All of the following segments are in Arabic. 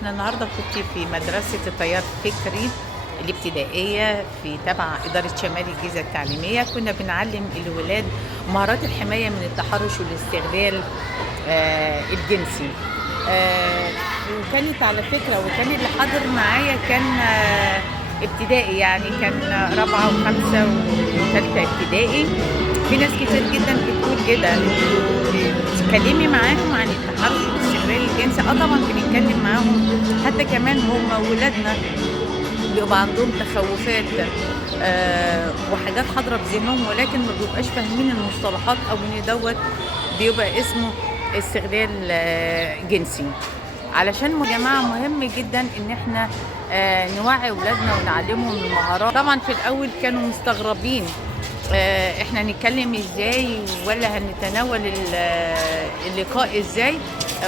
احنا النهارده كنت في مدرسة التيار الفكري الابتدائية في تبع إدارة شمال الجيزة التعليمية. كنا بنعلم الولاد مهارات الحماية من التحرش والاستغلال الجنسي. وكانت على فكرة، وكان اللي حاضر معايا كان ابتدائي، يعني كان رابعة وخمسة وثالثة ابتدائي. في ناس كتير جدا بتقول كده تكلمي معاهم عن التحرش والاستغلال الجنسي. طبعا بنتكلم معاهم، حتى كمان هم ولادنا بيبقى عندهم تخوفات وحاجات حاضره في ذهنهم، ولكن ما بيبقاش فاهمين المصطلحات او ان دوت بيبقى اسمه استغلال جنسي. علشان يا جماعه مهم جدا ان احنا نوعي اولادنا ونعلمهم المهارات. طبعا في الاول كانوا مستغربين احنا نتكلم ازاي ولا هنتناول اللقاء ازاي،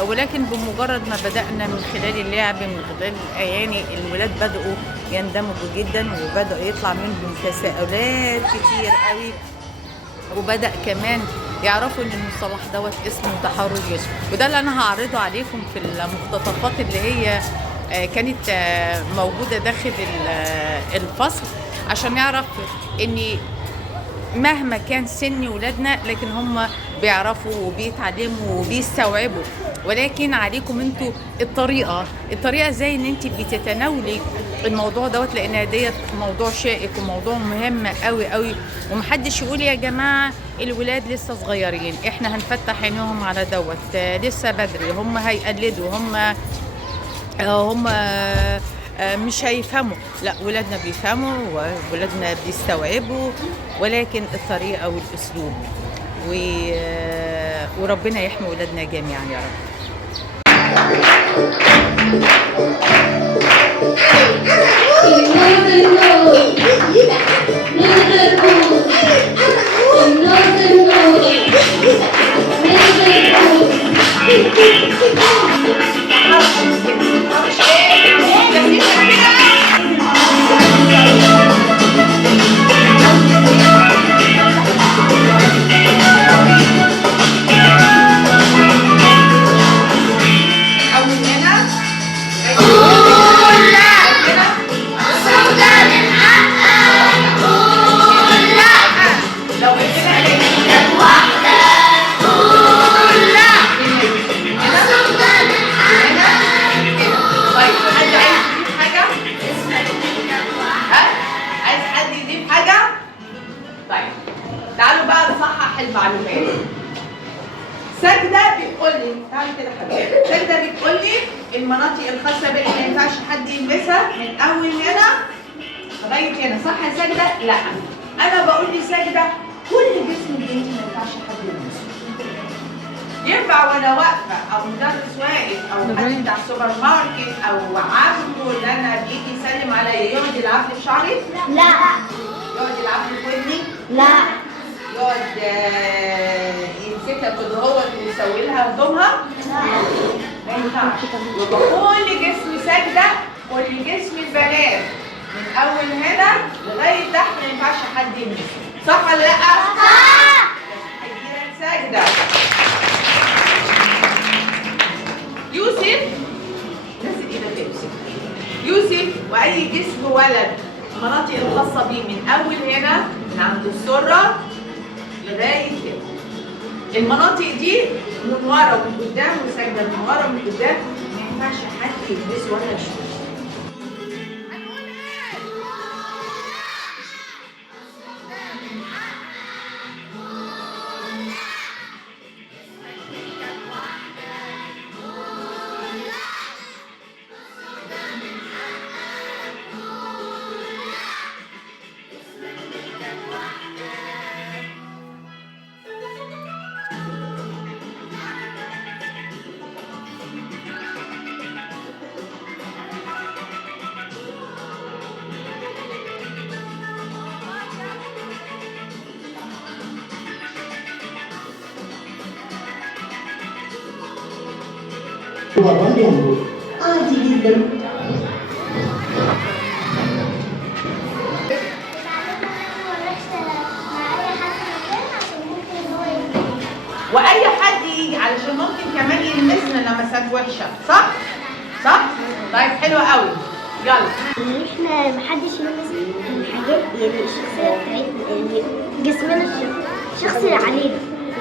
ولكن بمجرد ما بدأنا من خلال اللعب، من خلال الاغاني، الولاد بدأوا يندمجوا جدا وبدأ يطلع منهم تساؤلات كتير قوي، وبدأ كمان يعرفوا ان المصطلح دوت اسمه تحرش جنسي. وده اللي انا هعرضه عليكم في المقتطفات اللي هي كانت موجودة داخل الفصل، عشان نعرف ان مهما كان سن ولادنا لكن هم بيعرفوا وبيتعلموا وبيستوعبوا، ولكن عليكم انتوا الطريقه ازاي ان انت بتتناولي الموضوع دوت، لان ديت موضوع شائك وموضوع مهم قوي قوي. ومحدش يقول يا جماعه الولاد لسه صغيرين احنا هنفتح عينيهم على دوت، لسه بدري، هم هيقلدوا، هم مش هيفهموا. لا، ولادنا بيفهموا وولادنا بيستوعبوا، ولكن الطريقه والاسلوب وربنا يحمي ولادنا جميعا يا رب. تعالوا بقى نصحح المعلومات. سجدة بتقول لي، تعالي كده حبيبي، سجدة بتقول لي المناطق الخاصة بيا ما ينفعش حد يلمسها من أول هنا لغاية هنا، صح يا سجدة؟ لا، أنا بقول لي سجدة كل جسم انت ما ينفعش حد يلمسه. ينفع وأنا واقفة أو مدرس واقف أو حد بتاع سوبر ماركت أو عمه اللي أنا بيجي يسلم عليا يقعد يلعب لي في شعري؟ لا. يقعد يلعب لي في ودني؟ لا. يقعد يمسكها كده هو ويسوي لها هدومها؟ ما ينفعش. كل جسم سجدة، كل جسم البنات من أول هنا لغاية تحت ما ينفعش حد يلمسه، صح ولا لأ؟ صح. هيجيلك سجدة. يوسف نزل إيدك يا يوسف. يوسف وأي جسم ولد المناطق الخاصة بيه من أول هنا من عند السرة لغاية هنا. المناطق دي من ورا ومن قدام، وسجدة من ورا ومن قدام، ما ينفعش حد يلبس ولا يشوف. وظل ينظر عادي جدا. واي حد يجي علشان ممكن كمان يلمسنا لمسات وحشه، صح؟ صح؟ طيب حلو قوي. يلا. ان احنا محدش يلمس الحاجات، يعني الشخصيه بتاعتنا، يعني جسمنا الشخص اللي علينا.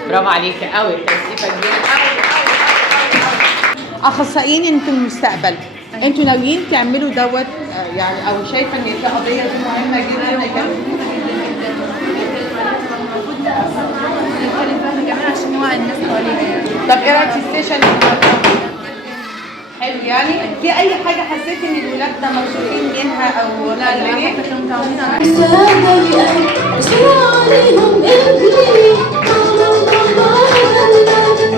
برافو عليكي قوي، تسقيفه كبيره قوي قوي قوي قوي. اخصائيين انتوا المستقبل، انتوا ناويين تعملوا دوت يعني، او شايفه ان دي قضيه دي مهمه جدا عشان نوعي الناس حوالينا يعني. طب ايه رايك في السيشن النهارده؟ حلو يعني. في اي حاجه حسيت ان الولاد ده مبسوطين منها او قلقانين؟ كانوا متعودين على عليهم ابني،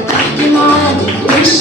تحكي معاك مش